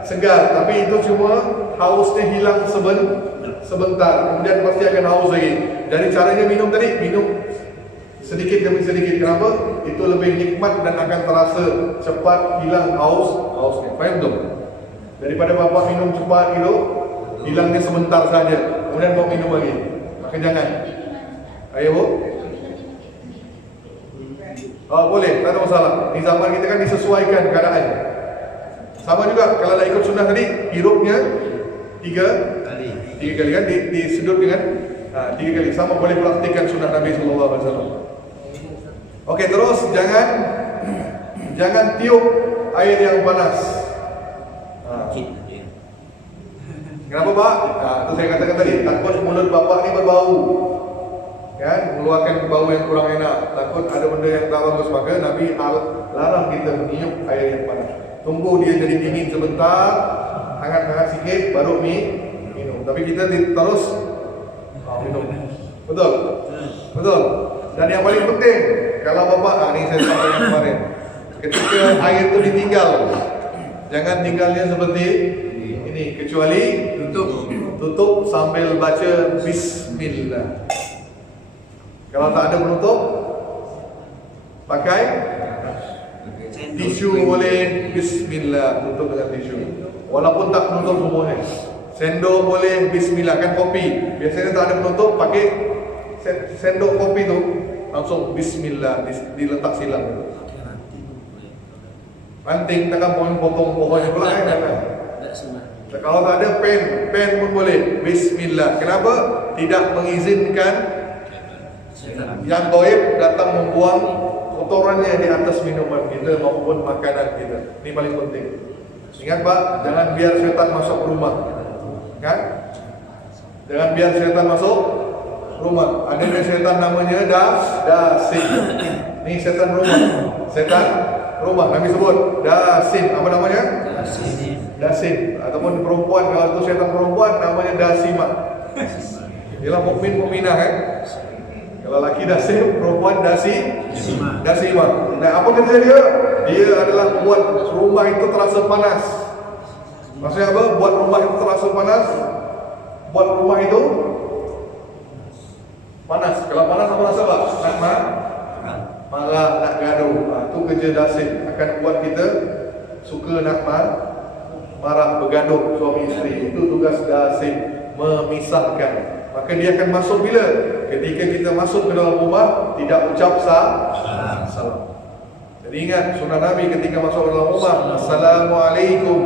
segar, tapi itu cuma hausnya hilang sebentar, kemudian pasti akan haus lagi. Jadi caranya minum tadi, minum sedikit demi sedikit. Kenapa? Itu lebih nikmat dan akan terasa cepat hilang hausnya. Faham tu? Daripada bapa minum cepat gitu, hilangnya sebentar saja, kemudian mau minum lagi. Maka jangan. Ayo bu. Boleh, tak ada masalah. Di zaman kita kan disesuaikan keadaan. Sama juga kalau nak ikut sunnah tadi, hirupnya 3 kali kan, disedut dengan 3 kali. Sama boleh praktikan sunnah Nabi SAW. Okey, terus jangan tiup air yang panas. Kenapa Pak? Itu saya katakan tadi, takut mulut bapak ni berbau, kan, mengeluarkan bau yang kurang enak. Takut ada benda yang tak bagus, maka Nabi larang kita meniup air yang panas. Tunggu dia jadi dingin sebentar, hangat-hangat sikit, baru minum. Tapi kita terus minum. Betul? Dan yang paling penting, kalau bapak, ni saya sampaikan kemarin, ketika air itu ditinggal, jangan tinggalnya seperti ini, kecuali tutup sambil baca Bismillah. Kalau tak ada penutup, pakai tisu boleh, Bismillah, tutup dengan tisu. Walaupun tak penutup semuanya. Sendok boleh, Bismillah. Kan kopi, biasanya tak ada penutup, pakai sendok kopi tu langsung Bismillah, diletak silang. Ranting, takkan potong pohonnya pula kan? Kalau tak ada pen pun boleh, Bismillah. Kenapa? Tidak mengizinkan yang gaib datang membuang kotorannya di atas minuman kita maupun makanan kita. Ini paling penting. Ingat Pak, jangan biar syaitan masuk rumah. Kan? Jangan biar syaitan masuk rumah. Ada syaitan namanya Dasin. Ini syaitan rumah. Syaitan rumah. Nabi sebut dasin. Apa namanya? Sini. Dasin. Ataupun perempuan, kalau itu syaitan perempuan namanya dasimah. Ialah mukmin mukminah kan. Kalau laki dasim, perempuan dasimah. Nah, apa kerja dia? Dia adalah buat rumah itu terasa panas. Maksudnya apa? Buat rumah itu terasa panas. Buat rumah itu panas. Kalau panas apa rasa pak? Nak marah, nak gaduh. Itu kerja dasim. Akan buat kita suka nak marah, bergaduh suami isteri. Itu tugas dasim, memisahkan. Maka dia akan masuk bila? Ketika kita masuk ke dalam rumah, tidak ucap salam. Jadi ingat sunnah Nabi ketika masuk ke dalam rumah, Assalamualaikum.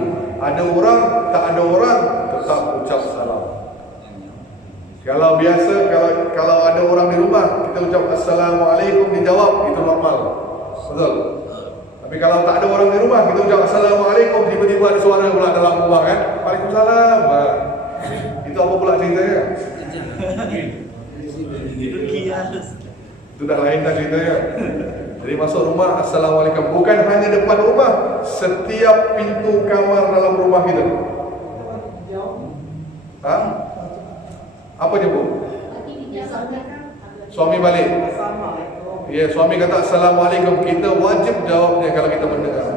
Ada orang, tak ada orang, tetap ucap salam. Kalau biasa, kalau ada orang di rumah, kita ucap Assalamualaikum, dijawab, itu normal. Betul? Tapi kalau tak ada orang di rumah, kita ucap Assalamualaikum, tiba-tiba ada suara pula dalam rumah kan? Waalaikumsalam. Itu apa pula ceritanya? Itu dah lain dah ceritanya. Jadi masuk rumah, Assalamualaikum. Bukan hanya depan rumah, setiap pintu kamar dalam rumah kita. Ha? Apa je bu? Suami balik. Ya, suami kata Assalamualaikum. Kita wajib jawabnya kalau kita mendengar.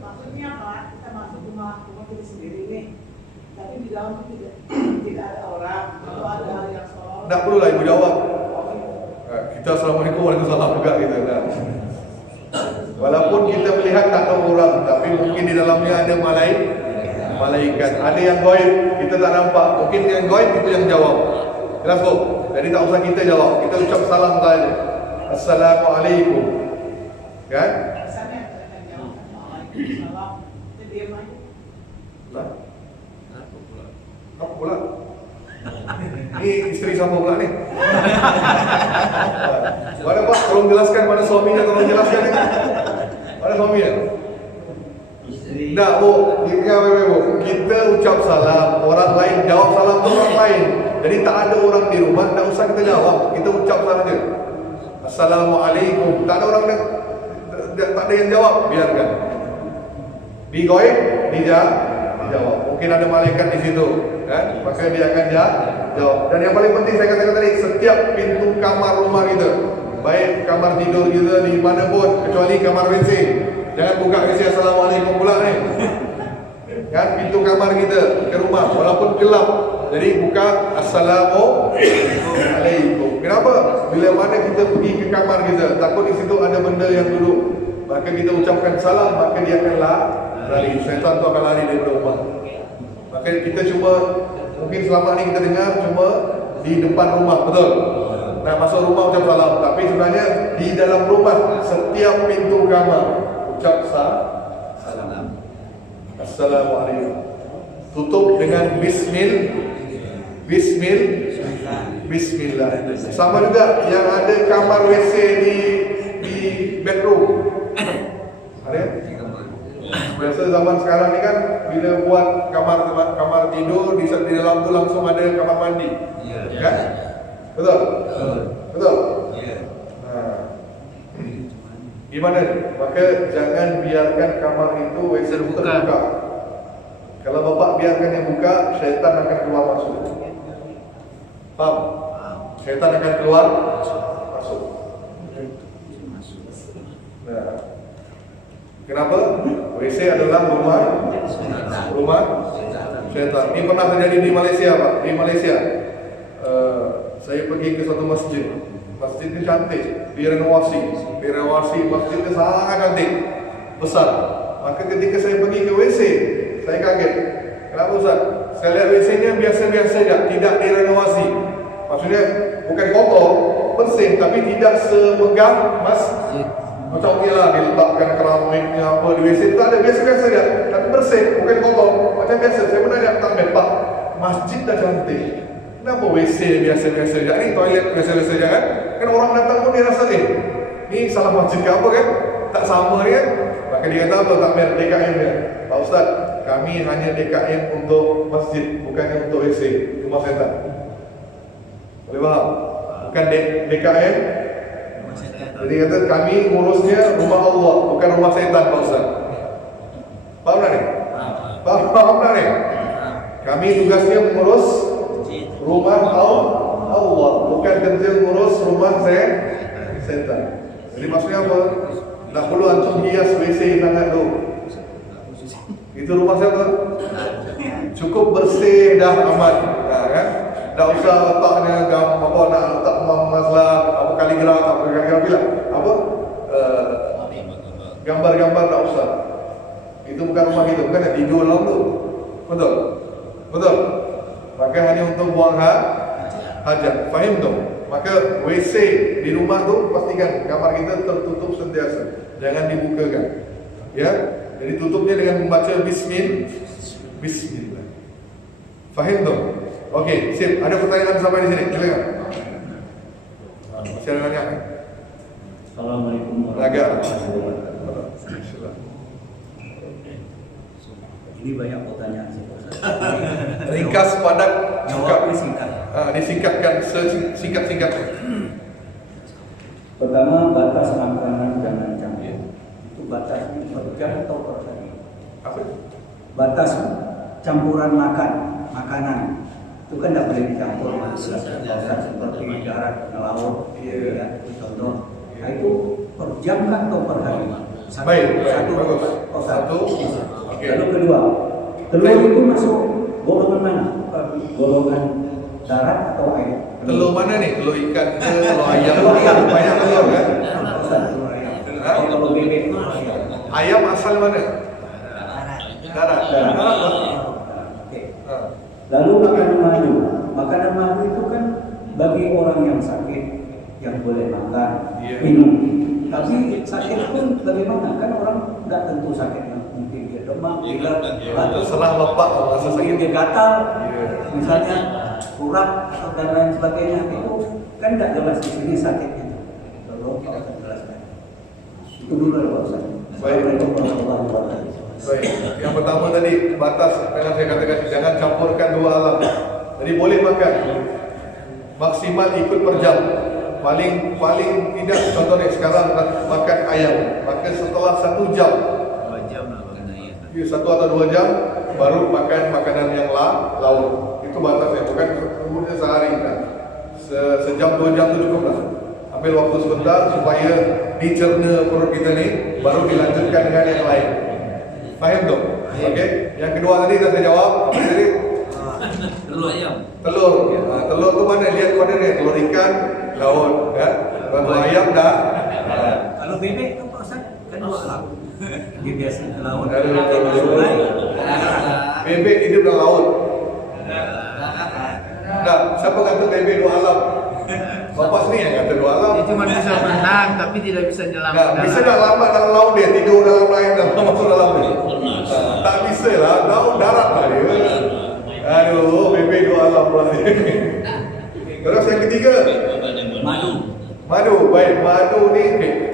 Maksudnya apa? Kita masuk rumah kita sendiri nih, tapi di dalam itu tidak ada orang. Kalau ada yang sholat, Tak perlulah ibu jawab. Kita Assalamualaikum, Waalaikumsalam juga gitu kan. Walaupun kita melihat tak ada orang, tapi mungkin di dalamnya ada malaikat. Ada yang gaib, kita tak nampak. Mungkin yang gaib itu yang jawab. Jelas bu? Jadi tak usah kita jawab. Kita ucap salam saja. Assalamualaikum. Kan? biasanya ada yang jawab, Waalaikumsalam. Kita diam aja. Lah. Apa pula? Ini isteri siapa pula ni? Mana pak? Tolong jelaskan pada suaminya, tolong jelaskan ni. Mana suaminya? Tak bu, kita ucap salam, orang lain jawab salam tu orang lain. Jadi tak ada orang di rumah, tak usah kita jawab, kita ucap saja. Assalamualaikum. Tak ada orang tak ada yang jawab, biarkan. Di goib, dijawab. Mungkin ada malaikat di situ, kan? Maka dia akan jawab. Dan yang paling penting saya katakan tadi, setiap pintu kamar rumah kita, baik kamar tidur kita di mana pun, kecuali kamar WC. Jangan buka WC Assalamualaikum pula ni. Kan pintu kamar kita ke rumah walaupun gelap. Jadi buka Assalamualaikum. Kenapa? Bila mana kita pergi ke kamar kita, takut di situ ada benda yang duduk. Maka kita ucapkan salam, maka dia akan lari. Syaitan tu akan lari daripada rumah. Maka kita cuma, mungkin selama ni kita dengar cuma di depan rumah, betul? Nak masuk rumah ucap salam. Tapi sebenarnya di dalam rumah, setiap pintu kamar ucap salam. Assalamualaikum. Tutup dengan Bismillah. Sama juga yang ada kamar WC di bedroom. Ada? Biasa zaman sekarang ni kan bila buat kamar tidur di dalam tu langsung ada kamar mandi. Kan? Betul? Betul? Gimana? Maka jangan biarkan kamar itu WC terbuka. Kalau bapak biarkan yang buka, syaitan akan keluar masuk. Faham? Syaitan akan keluar masuk. Nah. Kenapa? WC adalah rumah syaitan. Ini pernah terjadi di Malaysia, Pak. Di Malaysia, saya pergi ke suatu masjid. Masjid itu cantik, direnovasi masjid itu sangat cantik, besar. Maka ketika saya pergi ke WC, saya kaget. Kenapa Ustaz? Saya lihat WC-nya biasa-biasa saja, tidak direnovasi. Maksudnya bukan kotor, bersih, tapi tidak semegah masjid. Macam ni lah, diletakkan keramiknya apa di WC, tak ada, biasa-biasa saja, tapi bersih, bukan kotor, macam biasa. Saya pernah lihat tak Pak, masjid dah cantik, kenapa WC biasa-biasa saja? Ni toilet biasa-biasa saja kan? Kan orang datang pun dia rasa ni salah masjid ke apa kan? Tak sama kan? Maka dia kata apa takmir DKM dia? Pak Ustaz, kami hanya DKM untuk masjid, bukannya untuk WC, rumah setan. Boleh faham? Bukan DKM Jadi kata kami ngurusnya rumah Allah, bukan rumah setan, Pak Ustaz. Paham tak ni? Paham tak ni? Kami tugasnya mengurus rumah Allah, bukan kerja ngurus rumah setan. Jadi maksudnya apa? Tak perlu antum hias WC tangan tu. Itu rumah siapa? Cukup bersih dah aman, kan? Tak usah letaknya apa nak letak masalah apa kaligraf bilang apa gambar-gambar tak usah. Itu bukan rumah kita, bukan nak tidur dalam tu. Betul? Betul? Maka hanya untuk buang hajat. Faham tu? Maka WC di rumah tu pastikan kamar kita tertutup sentiasa. Jangan dibukakan. Ya? Jadi tutupnya dengan membaca Bismillah. Faham tu? Okey, sip. Ada pertanyaan sampai di sini? Silakan. Masih ada banyak? Assalamualaikum warahmatullahi wabarakatuh. Ini banyak pertanyaan sih, Pak Ustaz. Ringkas, padat, Jawabnya singkat. disingkatkan sesingkat-singkatnya. Pertama, batas makanan jangan campur. Itu batasnya per jam atau per hari? Apa itu? Batas campuran makanan itu kan tidak boleh dicampur, seperti darat, laut, ya, itu contoh. Nah, itu per jam kan atau per hari? Baik, Satu. bagus. Oh, Satu. Okey. Lalu kedua, telur itu masuk golongan mana? Golongan darat atau air? Telur mana ni? Telur ikan ke telur ayam? Banyak telur kan? Telur ayam. Kalau bebek itu Ayam asal mana? Darat. Oke. Ha. Lalu makanan madu itu kan bagi orang yang sakit yang boleh makan, Iya. minum. Tapi sakit pun bagaimana? Kan orang nggak tentu sakitnya, mungkin dia demam, pilek, batuk, Setelah lepak rasa mungkin sakit. dia gatal, Iya. misalnya kurang atau dan lain sebagainya. Itu kan nggak jelas di sini sakitnya. Tolong kita akan jelaskan. Itu dulu ya Pak Ustaz. Assalamualaikum warahmatullahi wabarakatuh. Baik. Yang pertama tadi batas dengan saya katakan jangan campurkan dua alam. Jadi boleh makan maksimal ikut per jam. Paling tidak contohnya sekarang nak makan ayam, maka setelah 1 jam, 2 jam lah makan ayam. 1 atau 2 jam baru makan makanan yang laut. Itu batasnya, bukan kemudian sehari kan. Sejam 2 jam itu cukup lah. Ambil waktu sebentar supaya dicerna perut kita ni, baru dilanjutkan dengan yang lain. Faham tu? Okey. Yang kedua tadi saya jawab apa tadi? Telur ayam. Telur. Telur tu mana? Lihat pada ni, telur ikan laut, ya. Telur ayam dah. Kalau bebek itu Pak Ustaz kan dua alam. Dia biasa ke laut, Lalu, ke sungai. Bebek hidup dalam laut. Tak, siapa kata bebek dua alam? Bapak sini yang kata dua alam. Dia cuma bisa berenang tapi tidak bisa nyelam. Nah, bisa tak lama dalam laut dia, tidur dalam lain, dalam masuk dalam dia. Tak bisa lah, laut darat lah dia. Aduh, bebek dua alam pula dia. Terus yang ketiga, madu. Baik, madu ni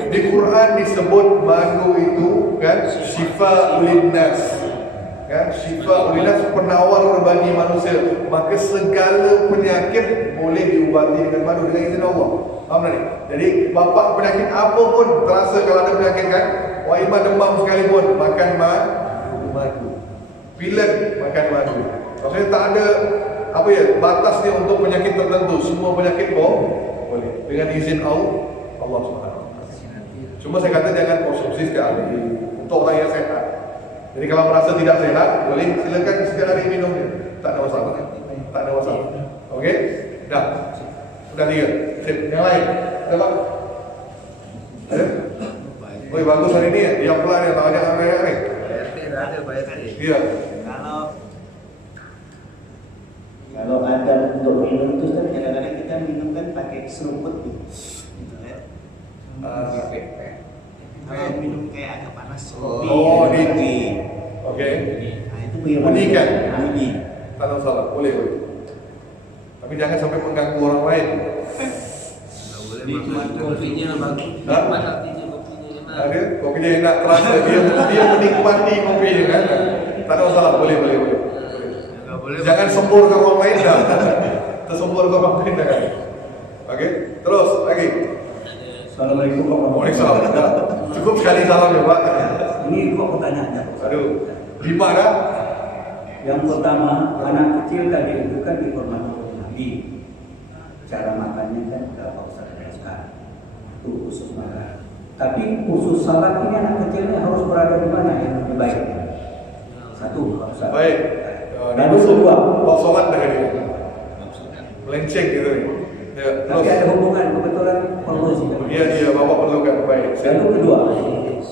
di Quran disebut madu itu kan syifa ulinnas. Kan syifa ulinnas, penawar bagi manusia. Maka segala penyakit boleh diubati dengan madu dengan izin Allah. Faham tak ni? Jadi bapak penyakit apa pun terasa kalau ada penyakit kan, waimah demam sekalipun makan madu. Pilek makan madu. Maksudnya tak ada apa ya batasnya untuk penyakit tertentu. Semua penyakit boleh dengan izin Allah Subhanahu wa taala. Cuma saya kata jangan konsumsi setiap hari untuk orang yang sehat. Jadi kalau merasa tidak sehat, boleh silakan setiap hari minumnya. Tak ada masalah. Tak ada masalah. Okey? Dah. Sudah 3. Sip. Yang lain. Ada tak? Ada? Oh, bagus hari ni ya. Diam pelan ya, tak ada anak-anak ni. PRT dah ada PRT. Ya. Kalau ada untuk minum itu kan kadang-kadang kita minum kan pakai seruput gitu ya. Kalau minum kayak agak panas. Oh, di. Okey. Nah itu bagaimana? Bunyi kan? Bunyi. Tak ada masalah. Boleh. Tapi jangan sampai mengganggu orang lain. Tak boleh makan kopinya bagus. Ha? Mana artinya kopinya enak. Ada kopinya enak terasa dia menikmati kopinya kan. Tak ada masalah. Boleh. Tak boleh. Jangan sempurkan orang lain dah. Tersempurkan orang lain dah kan. Okey. Terus lagi. Assalamualaikum warahmatullahi Waalaikumsalam. wabarakatuh. Cukup sekali salam ya Pak. Ini dua pertanyaannya. Aduh, 5 dah. Yang pertama, anak kecil tadi itu kan dihormati oleh Nabi. Cara makannya kan sudah Pak Ustaz jelaskan. Itu khusus makan. Tapi khusus salat ini anak kecilnya harus berada di mana yang lebih baik? Satu, Pak Ustaz. Baik. Lalu kedua, Bawa sholat dah dia. Melenceng gitu ni. Ya, tapi terus. ada hubungan kebetulan perlu sih. Iya, Bapak perlukan. Baik. Lalu kedua,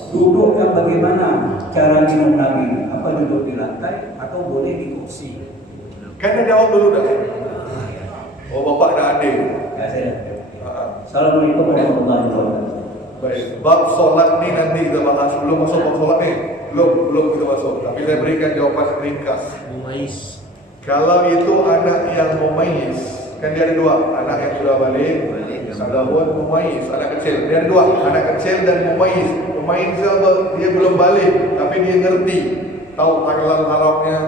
duduk yang bagaimana cara minum Nabi? Apa duduk di lantai atau boleh di kursi? Kan dah jawab dulu dah. Oh, Bapak dah adil. Ya saya. Ha. Assalamualaikum warahmatullahi wabarakatuh. Baik. Bab solat ni nanti kita bahas. Belum masuk bab solat ni. Belum kita masuk. Tapi saya berikan jawapan ringkas. Mumais. Kalau itu anak yang mumayyiz, kan dia ada dua, anak yang sudah balik, ataupun mumayyiz, anak kecil. Dia ada dua, anak kecil dan mumayyiz. Mumayyiz apa? Dia belum balik, tapi dia ngerti, tahu halal haramnya,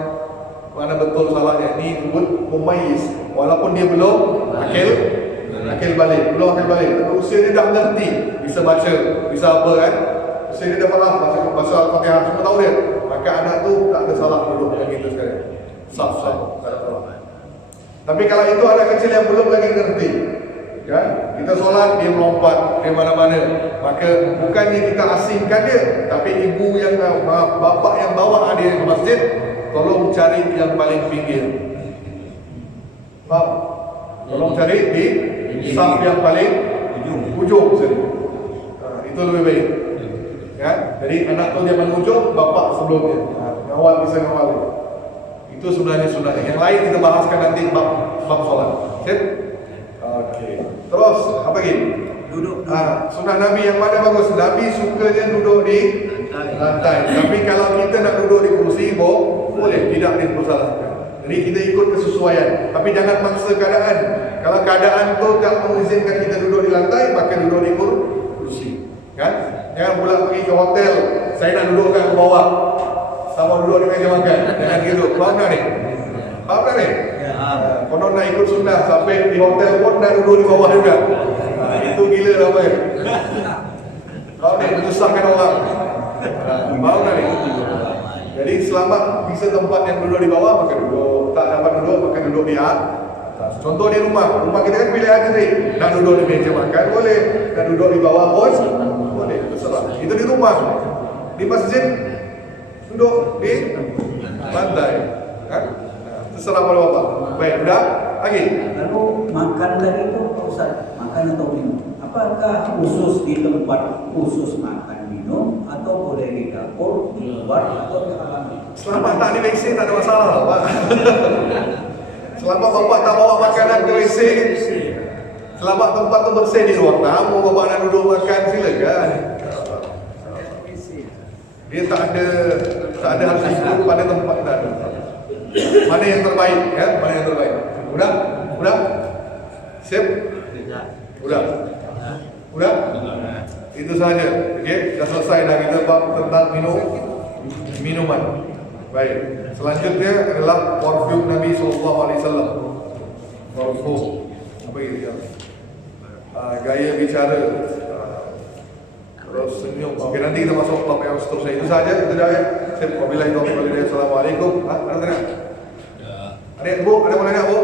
mana betul salahnya. Ini disebut mumayyiz. Walaupun dia belum akil balik, belum akil balik. Tapi usia dia dah ngerti, bisa baca, bisa apa kan? Usia dia dah faham bahasa Al-Fatihah, semua tahu dia. Maka anak tu tak ada salah duduk macam itu sekarang. Sah, tak ada salah. Tapi kalau itu anak kecil yang belum lagi ngerti, kan? Kita solat, dia melompat di mana-mana. Maka bukannya kita asingkan dia, tapi ibu yang bapa yang bawa dia ke masjid, tolong cari yang paling pinggir. Faham? Tolong cari di saf yang paling ujung sini. Itu lebih baik. Ya, jadi anak tu dia paling ujung, bapa sebelumnya. Ngawal bisa ngawal. Itu sebenarnya sunnahnya. Yang lain kita bahaskan nanti bab solat. Sip? Okey. Terus apa lagi? Duduk. Sunnah Nabi yang mana bagus? Nabi sukanya duduk di lantai. Tapi kalau kita nak duduk di kursi, boleh, tidak dipersalahkan. Jadi kita ikut kesesuaian. Tapi jangan maksa keadaan. Kalau keadaan tu tak mengizinkan kita duduk di lantai, maka duduk di kursi. Kan? Jangan pula pergi ke hotel, saya nak duduk kat bawah. Sama duduk di meja makan. Jangan gitu. Faham tak ni? Faham tak ni? Konon nak ikut sunnah sampai di hotel pun nak duduk di bawah juga. Itu gila lah apa ya? Faham ni? Menyusahkan orang. Faham tak ni? Jadi selama bisa tempat yang duduk di bawah, maka duduk. Tak dapat duduk, maka duduk di atas. Contoh di rumah. Rumah kita kan pilihan sendiri. Nak duduk di meja makan boleh. Nak duduk di bawah pun boleh. Terserah. Itu di rumah. Di masjid duduk di lantai, kan? Terserah pada bapak. Baik, sudah? Lagi? Lalu makan tadi itu Pak Ustaz, makan atau minum? Apakah khusus di tempat khusus makan minum atau boleh di dapur, di luar atau di halaman? Selama tak di WC tak ada masalah lah, Pak. Selama bapak tak bawa makanan ke WC, selama tempat tu bersih di ruang tamu, bapak nak duduk makan, silakan. Dia tak ada harus ikut pada tempat dan mana yang terbaik, ya? Mana yang terbaik. Udah? Siap? Udah? Itu saja. Okey, dah selesai dah kita bab tentang minuman. Baik. Selanjutnya adalah parfum Nabi sallallahu alaihi wasallam. Parfum. Apa ini ya? Gaya bicara. Terus senyum. Okey, nanti kita masuk bab yang seterusnya. Itu saja. Itu dah ya. Sip. Wabillahi taufiq wal hidayah. Assalamualaikum. Ada tanya? Ada Bu? Ada mau nanya Bu?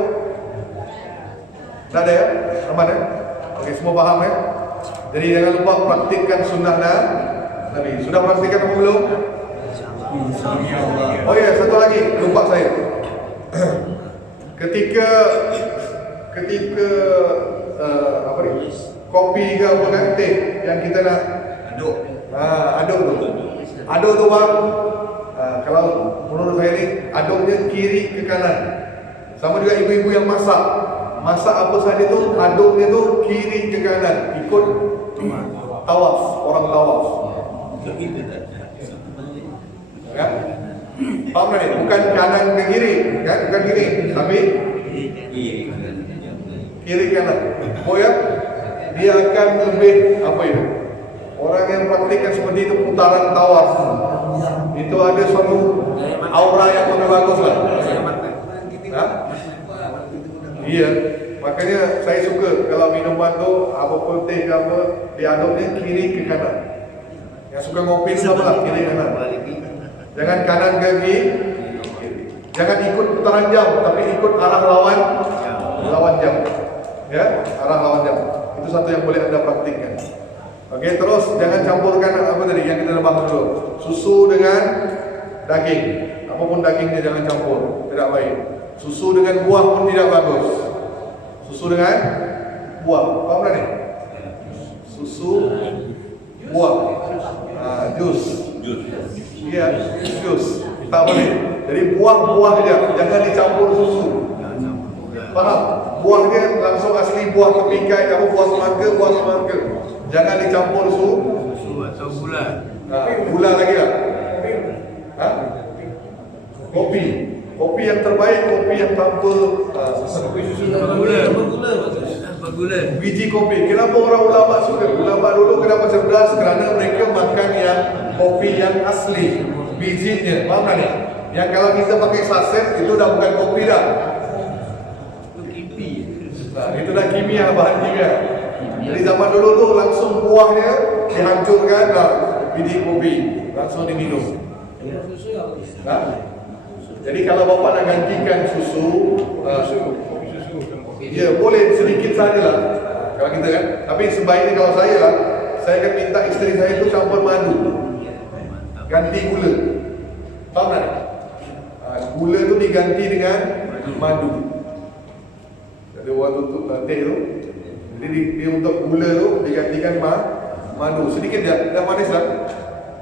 Tak ada ya? Aman ya? Okey, semua faham ya? Jadi jangan lupa praktikkan sunnah Nabi. Sudah praktikkan apa belum? Oh ya, satu lagi lupa saya. Ketika apa ni? Kopi ke apa kan teh yang kita nak aduk. Aduk tu. Aduk tu bang. Kalau menurut saya ni aduknya kiri ke kanan. Sama juga ibu-ibu yang masak. Masak apa saja tu aduknya tu kiri ke kanan. Ikut tawaf, orang tawaf. Ya? Faham tak ni? Bukan kanan ke kiri, kan? Bukan kiri, tapi kiri kanan. Oh ya? Dia akan lebih apa itu? Orang yang praktikkan seperti itu putaran tawaf. Itu ada suatu aura yang lebih bagus lah. Iya. Makanya saya suka kalau minuman tu apa pun teh ke apa, diaduknya kiri ke kanan. Yang suka ngopi tu sama lah, kiri kanan. Jangan kanan ke kiri. Jangan ikut putaran jam, tapi ikut arah lawan jam. Ya, arah lawan jam. Itu satu yang boleh Anda praktikkan. Okey, terus jangan campurkan apa tadi yang kita dah bahas dulu. Susu dengan daging. Apapun dagingnya jangan campur, tidak baik. Susu dengan buah pun tidak bagus. Susu dengan buah, faham tak ni? Susu buah, jus. Ya, jus. Tak boleh. Jadi buah-buah saja, jangan dicampur susu. Faham? Buahnya langsung asli buah kepikai, apa buah semangka. Jangan dicampur Susu atau gula. Gula lagi lah. Kopi yang terbaik, kopi yang tanpa Gula. biji kopi. Kenapa orang ulama suka? Ulama dulu kenapa cerdas? Kerana mereka makan yang kopi yang asli, bijinya. Faham tak ni? Yang kalau kita pakai saset itu dah bukan kopi dah. Itu dah kimia, bahan kimia. Jadi zaman dulu tu langsung buahnya dihancurkan dah, biji kopi langsung diminum. Jadi kalau bapa nak gantikan susu, ya boleh sedikit sajalah kalau kita kan. Tapi sebaiknya kalau saya lah, saya akan minta isteri saya tu campur madu, ganti gula. Faham tak? Gula tu diganti dengan madu. Jadi orang tutup teh tu, jadi dia untuk gula tu digantikan madu. Sedikit dah manis lah.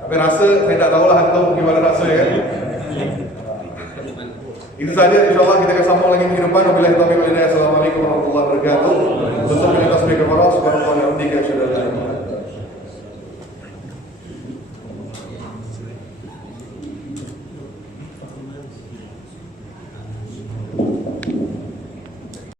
Tapi rasa saya tak tahulah hantar gimana rasanya kan. Itu saja, insyaAllah kita akan sambung